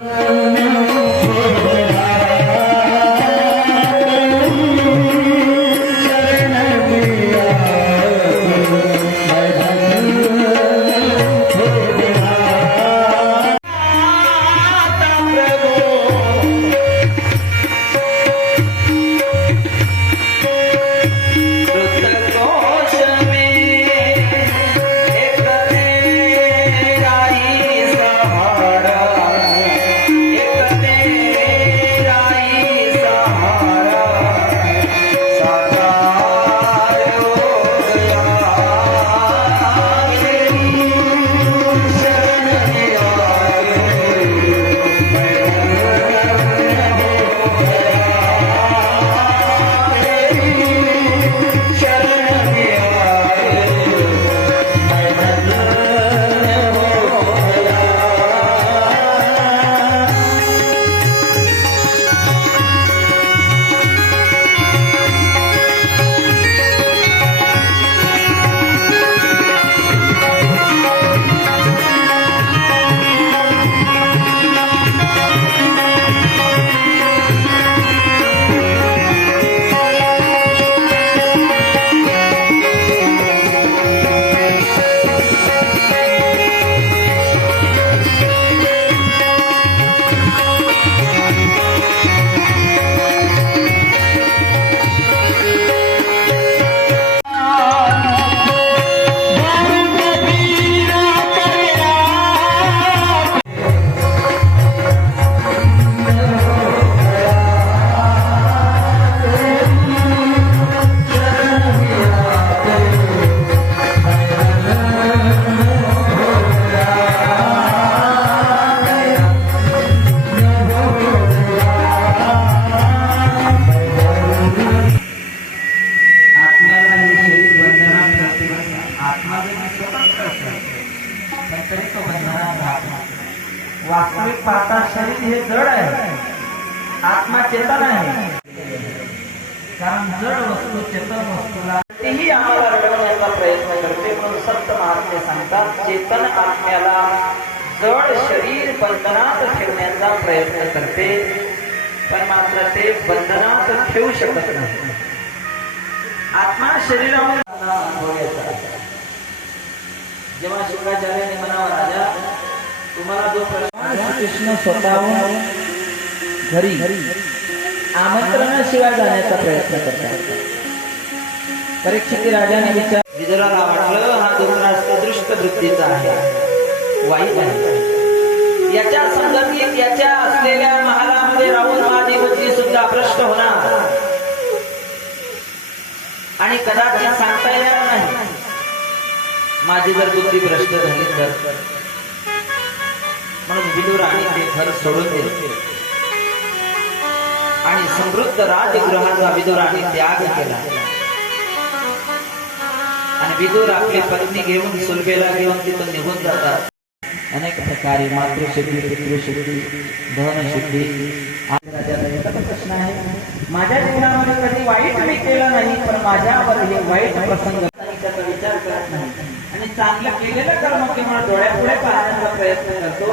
Música Chetan आहे कारण जड वस्तू चेतन वस्तूला तेही आम्हाला प्रयत्न करते संत महात्मे सांगतात चेतन आत्म्याला जड शरीर बंधनात ठेवण्याचा प्रयत्न करते पण मात्र ते बंधनात ठेवू शकत नाही आत्मा जेव्हा शुक्राचार्याने म्हणावं राजा तुम्हाला जो प्रश्न कृष्ण स्वतःहून घरी आमंत्रणाशिवाय जाण्याचा प्रयत्न करतात. परीक्षित राजाने विचार विदुराला वाटलं हा धोत्राष्ट्र दृष्ट वृत्तीचा आहे. वाईट आहे. याच्या संगतीत याच्या असलेल्या महालामध्ये राहून माझी बुद्धी सुद्धा भ्रष्ट होणार. आणि कदाचित सांगता येणार नाही. माझी जर बुद्धी भ्रष्ट झाली तर. म्हणून विदुर आणि ते घर सोडून दिले. आणि समृद्ध राजगृहाचा विदुराने त्याग केला. आणि विदुर आपली पत्नी घेऊन सुलभेला घेऊन तिथून निघून जातात. अनेक प्रकारे मातृशुद्धी पितृशुद्धी धनशुद्धी. प्रश्न आहे. माझ्या जीवनामध्ये कधी वाईट मी केलं नाही पण माझ्यावर हे वाईट प्रसंग त्याचा विचार करत नाही. आणि चांगलं केलेलं कर्म किंवा डोळ्यापुढे पाहण्याचा प्रयत्न करतो.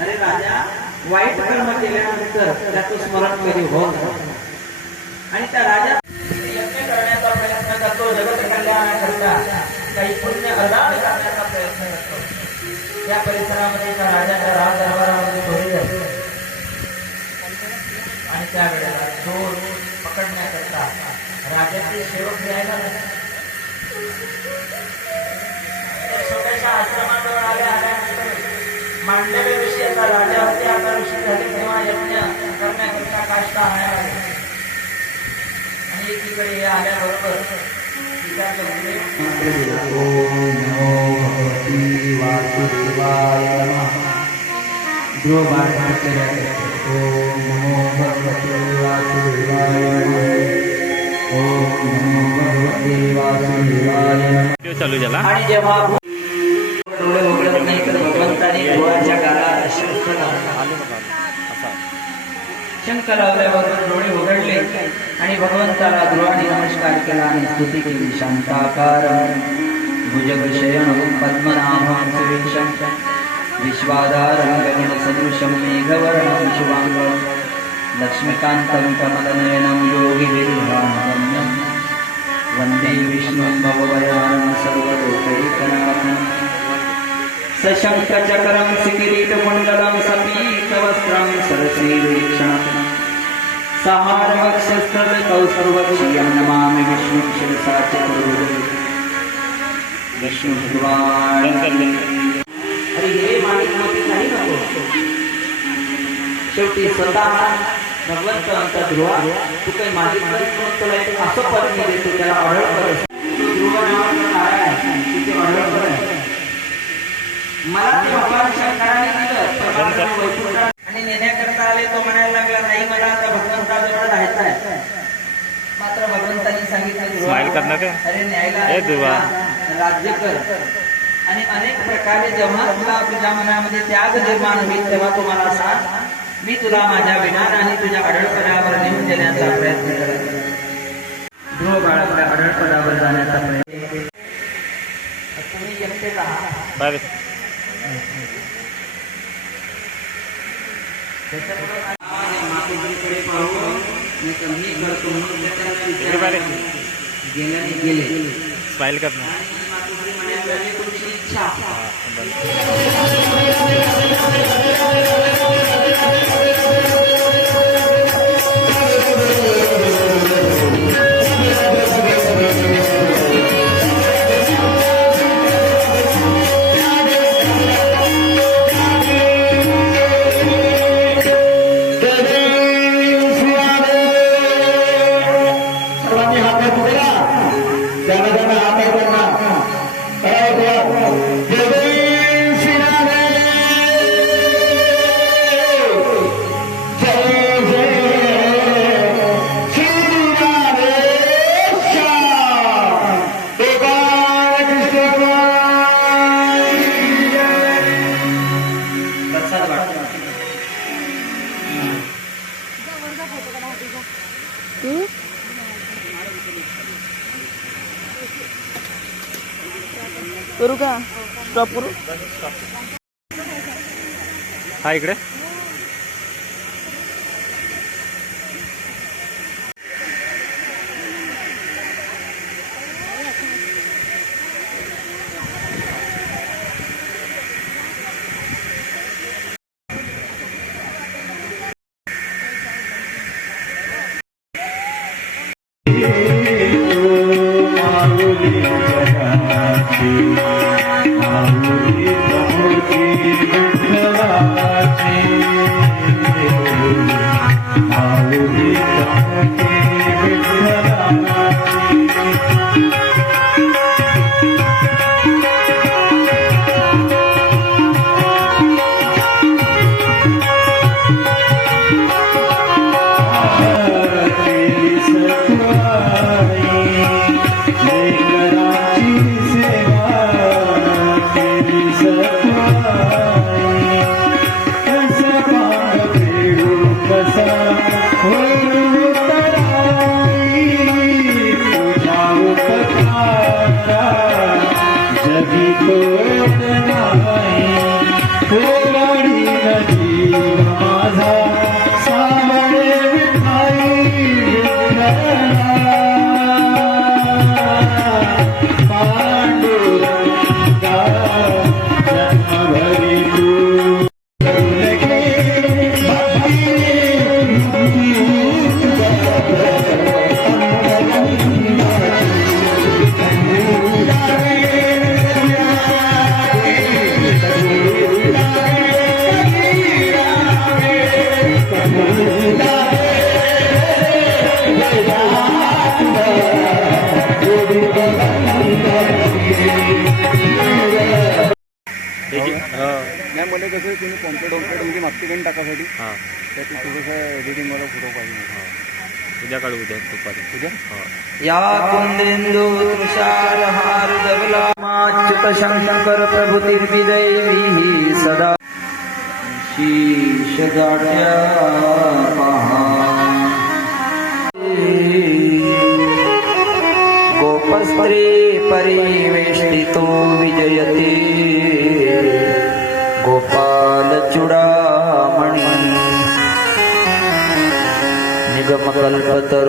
अरे राजा वाईट कर्म केल्यानंतर त्याचं स्मरण कधी होत आणि त्या राजा यज्ञ करण्याचा प्रयत्न करतो जगत कल्याणाकरता काही पुण्य प्रदान करण्याचा प्रयत्न करतो. त्या परिसरामध्ये त्या राजाच्या राज दरबारामध्ये आणि त्या वेळेला चोर पकडण्याकरता राजाचे सेवक घ्यायला छोट्याशा आश्रमाजवळ आल्या आल्यानंतर राजा होते आता ऋषी झाले तेव्हा यज्ञ करण्याकरता काष्टा आणायला लागले. आणि एकीकडे हे आल्याबरोबर उल्लेख ओम नमो भगवती वासुदेवाय नमः गृहबाहेर ओम नमो भगवती वासुदेवाय नमः ओम नमो भगवती वासुदेवाय नमः व्हिडिओ चालू झाला आणि जेव्हा डोळे उघडत नाही तर भगवंताने डोळ्याच्या गाला शंख लावला. आले बघा असा शंख लावल्यावर डोळे उघडले आणि भगवंताला द्रोणी नमस्कार केला आणि स्तुती केली. शांताकार. भुजगशयन पद्मनाभं सुरेशं विश्वाधारं गगनसदृशं मेघवर्णं शुभाङ्गं. लक्ष्मीकान्तं कमलनयनं योगिविद्वानगम्यं वन्दे विष्णुं भवभयानं सर्वलोकैकनाथम् सशङ्खचक्रं सिकिरीटकुण्डलं सपीतवस्त्रं सरसीवीक्षणम् सहारवक्षस्थलकौस्तुभक्षीयं नमामि विष्णुं शिरसा चतुर्भुजं विष्णु भगवान अरे हे माणिक काही नको शेवटी स्वतः भगवंत म्हणतात ध्रुवा तू काही मागितलं म्हणून तुला एक असं पद मी देतो त्याला ऑर्डर कर ध्रुव नावाचा नारायण आहे तिथे ऑर्डर कर मला ते भगवान शंकराने दिलं परमात्मा वैकुंठात आणि नेण्याकरता आले तो म्हणायला लागला नाही मला आता भगवंताजवळ राहायचं आहे. मात्र भगवंतांनी सांगितलं? अरे न्यायला. राज्य कर. आणि अनेक प्रकारे जेव्हा तुला तुझ्या मनामध्ये त्याग निर्माण होईल तेव्हा तुम्हाला सांग मी तुला माझ्या विमान आणि तुझ्या अडळपदावर नेऊन देण्याचा प्रयत्न करेन ध्रुव बाळाकडे अडळपदावर जाण्याचा प्रयत्न. तुम्ही एकटेच आहात बाय त्याच्यामुळे आणि मातोश्रीकडे पाहून मी कमी करतो म्हणून ते त्यांना इकडे बाहेर विचारलं. ये. गेल्याने गेले स्माईल करणार आणि मातोश्री म्हणाली तुमची इच्छा गण टाकासाठी. हा. त्यात थोडंसं एडिटिंगवाला फोटो पाहिजे. उद्या काढू उद्या दुपारी. उद्या? हा. या कुंदेंदु तुषार हार जगला. माच्युत शंकर प्रभुती विजयी सदा. शीश दाट्या पहा. गोपस्त्रे परिवेष्टितो कल्पतरोर्गलितं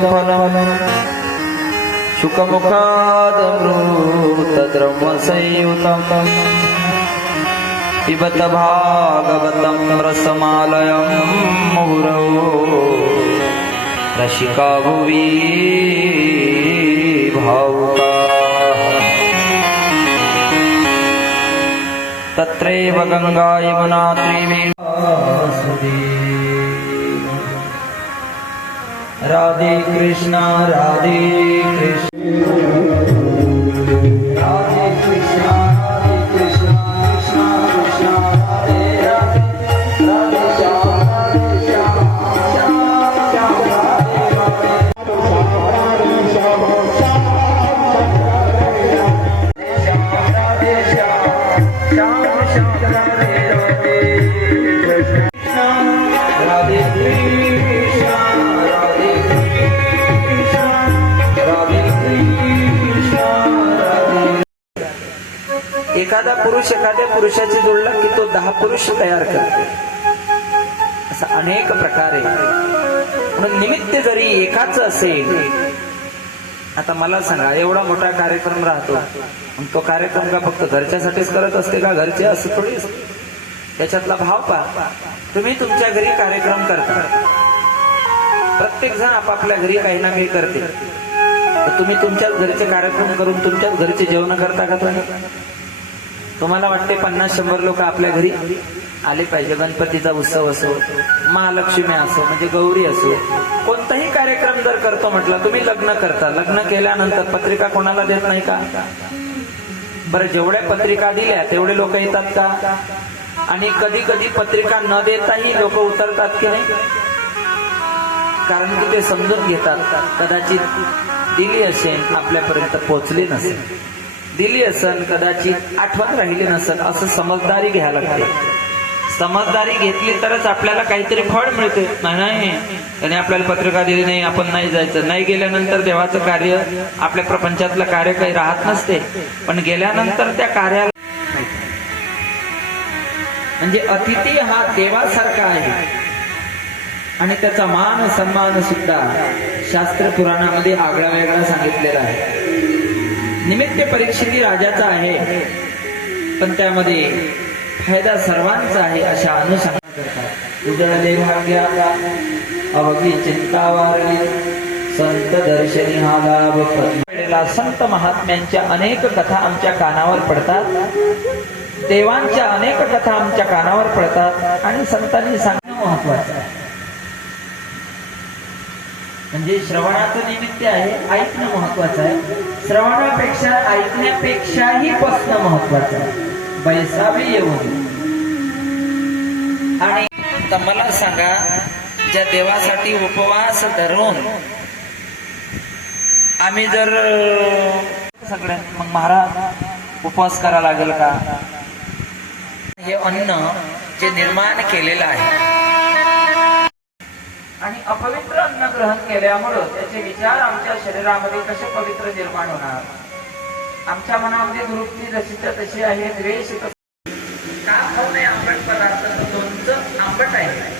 फलम् शुकमुखादमृतद्रह्मसंयुतम् पिबत भागवतं रसमालयं मुहुरौ रसिका भुवि भावुका तत्रैव गङ्गा यमुना त्रिवेणी রাধে কৃষ্ণ রাধে কৃষ্ণ। पुरुषाची जोडला की तो दहा पुरुष तयार करतो. असा अनेक प्रकारे म्हणून निमित्त जरी एकाच असेल आता मला सांगा एवढा मोठा कार्यक्रम राहतो मग तो कार्यक्रम का फक्त घरच्यासाठीच करत असते का? घरचे असं थोडी असते त्याच्यातला भाव पहा. तुम्ही तुमच्या घरी कार्यक्रम करता. प्रत्येक जण आपापल्या घरी काही ना काही करते. तर तुम्ही तुमच्याच घरचे कार्यक्रम करून तुमच्याच घरचे जेवण करता का तुम्ही? तुम्हाला वाटते पन्नास शंभर लोक आपल्या घरी आले पाहिजे गणपतीचा उत्सव असो महालक्ष्मी असो म्हणजे गौरी असो कोणताही कार्यक्रम जर करतो म्हटलं तुम्ही लग्न करता. लग्न केल्यानंतर पत्रिका कोणाला देत नाही का? बरं जेवढ्या पत्रिका दिल्या तेवढे लोक येतात का? आणि कधी कधी पत्रिका न देताही लोक उतरतात की नाही? कारण की ते समजून घेतात कदाचित दिली असेल आपल्यापर्यंत पोचली नसेल. दिली असेल कदाचित आठवण राहिली नसन असं समजदारी घ्यायला लागते. समजदारी घेतली तरच आपल्याला काहीतरी फळ मिळते. नाही नाही. त्याने आपल्याला पत्रिका दिली नाही आपण नाही जायचं. नाही गेल्यानंतर देवाचं कार्य आपल्या प्रपंचातलं कार्य काही राहत नसते. पण गेल्यानंतर त्या कार्याला म्हणजे अतिथी हा देवासारखा आहे. आणि त्याचा मान सन्मान सुद्धा शास्त्र पुराणामध्ये आगळा वेगळा सांगितलेला आहे. निमित्त परीक्षिती राजाचा आहे. पण त्यामध्ये फायदा सर्वांचा आहे अशा अनुसंधान करतात. उजळले भाग्या अवघी चिंता वारली संत दर्शनी हा लाभ वेळेला संत महात्म्यांच्या अनेक कथा आमच्या कानावर पडतात. देवांच्या अनेक कथा आमच्या कानावर पडतात. आणि संतांनी सांगणं महत्वाचं आहे. म्हणजे श्रवणाचं निमित्त आहे ऐकणं महत्वाचं आहे. श्रवणापेक्षा ऐकण्यापेक्षाही बसणं महत्वाचं आहे. बैसावे येऊन. आणि तर मला सांगा ज्या देवासाठी उपवास धरून आम्ही जर सगळ्या मग महाराज उपवास करा लागेल का? हे अन्न जे निर्माण केलेलं आहे आणि अपवित्र अन्न ग्रहण केल्यामुळं त्याचे विचार आमच्या शरीरामध्ये कसे पवित्र निर्माण होणार? आमच्या मनामध्ये वृत्ती जशीच्या तशी आहे द्वेष का खाऊ नये आंबट पदार्थ? लोणचं आंबट आहे.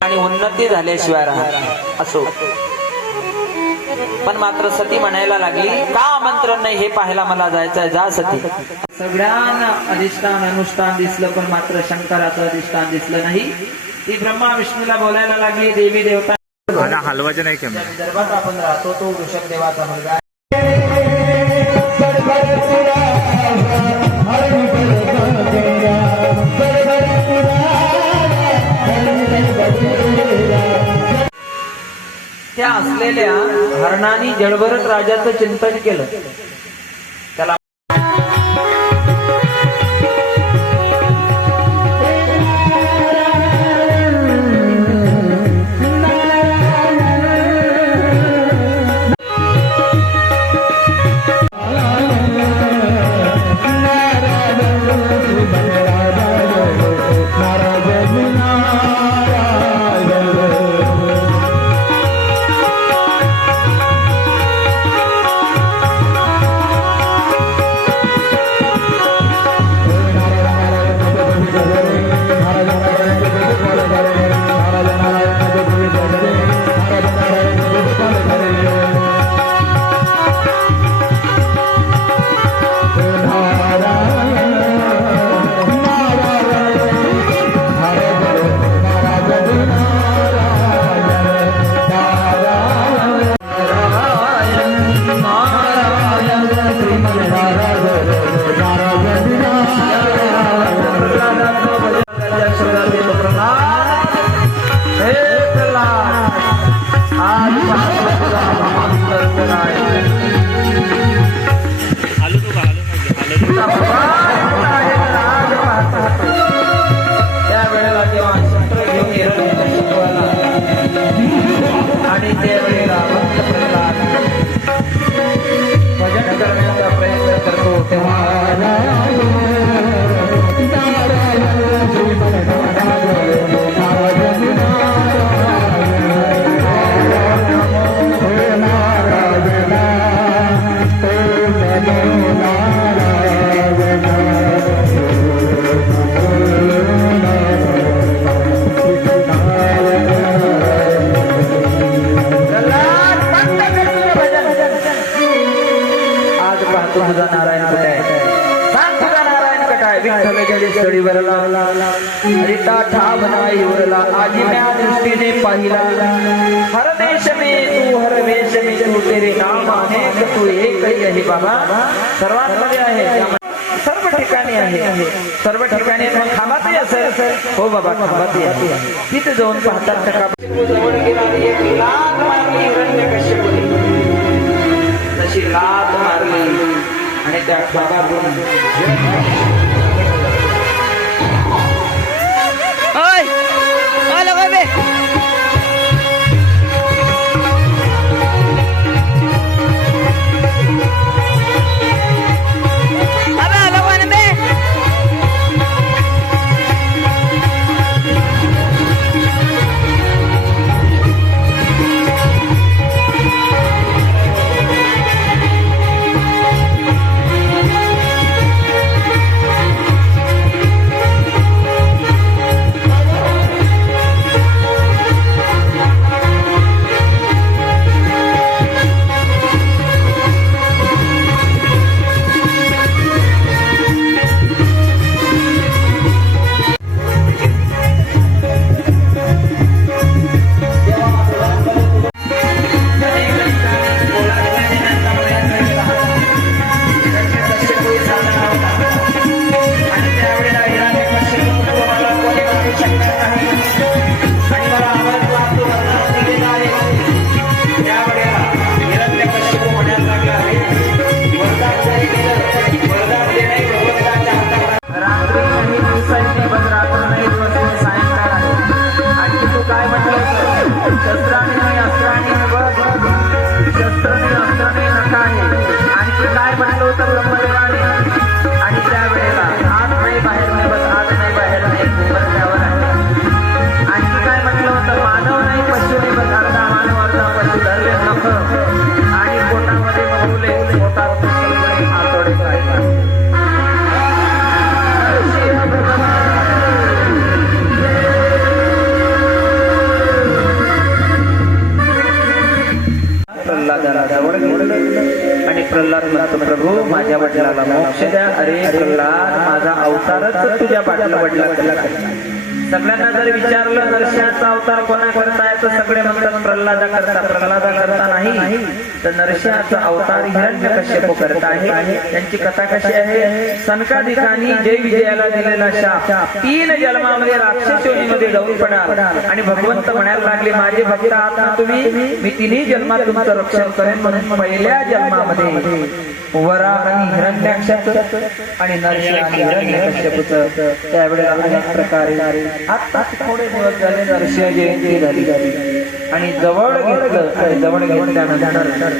आणि उन्नती झाल्याशिवाय राहणार असो. पण मात्र सती म्हणायला लागली का आमंत्रण नाही? हे पाहायला मला जायचं आहे जा सती. सगळ्यांना अधिष्ठान अनुष्ठान दिसलं पण मात्र शंकराचं अधिष्ठान दिसलं नाही. ती ब्रह्मा विष्णूला बोलायला लागली देवी देवता हलवायचं नाही विदर्भात आपण राहतो तो वृषभ देवाचा मुलगा. त्या असलेल्या हरणाने जळभरत राजाचं चिंतन केलं स्थळी वरला. हरिता ठाव नाही उरला आजी म्या दृष्टीने पाहिला. हर देश मे तू हर वेश मे तू तेरे नाम अनेक तू एक आहे बाबा. सर्वांमध्ये आहे. सर्व ठिकाणी आहे. सर्व ठिकाणी मग खांबातही असेल. हो बाबा खांबातही आहे. तिथे जाऊन पाहतात का? Gracias. द्या अरे प्रल्हाद माझा अवतारच तुझ्या पाठला पडला सगळ्यांना जर विचारलं नरसिंहाचा अवतार कोणा करता तर सगळे म्हणतात प्रल्हादा करता प्रल्हादा करता नाही. तर नरसिंहाचा अवतार हिरण्य कश्यप करत आहे. त्यांची कथा कशी आहे? सनकाधिकांनी जय विजयाला दिलेला शाप. तीन जन्मामध्ये राक्षस योनीमध्ये जाऊन पडाल. आणि भगवंत म्हणायला लागले माझे भक्त आहात ना तुम्ही? मी तिन्ही जन्मात तुमचं रक्षण करेन म्हणून पहिल्या जन्मामध्ये. वरा आणि हिरण्याक्षाचं आणि नरसिंह आणि हिरण्यकश्यपूचं त्यावेळेला अनेक प्रकारे आता थोडे दिवस झाले नरसिंह जयंती झाली. आणि जवळ घेतलं जवळ घेतल्यानंतर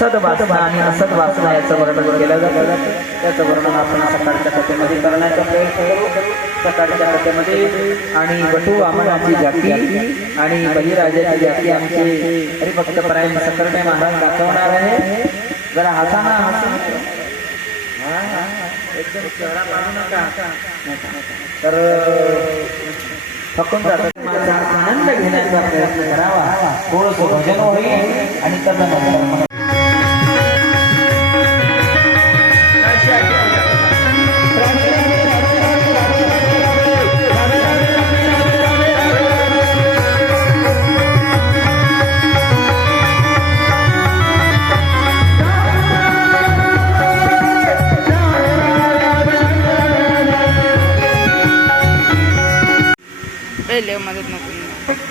सदवासना आणि असदवासना याचं वर्णन केलं जातं. त्याचं वर्णन आपण सकाळच्या कथेमध्ये करण्याचा प्रयत्न करू. सकाळच्या कथेमध्ये आणि बटू आमची जाती आणि बहिराजाची जाती आमचे हरिभक्त परायण सकर्णे महाराज दाखवणार आहे जरा हसा हा, हा, एकदम चेहरा पाडू नका. तर थकून जातात. आनंद घेण्याचा प्रयत्न करावा. थोडस भजन होईल आणि तदनंतर ले मदद न कर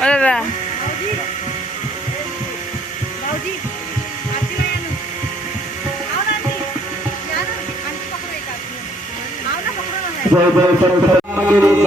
अरे रा जय जय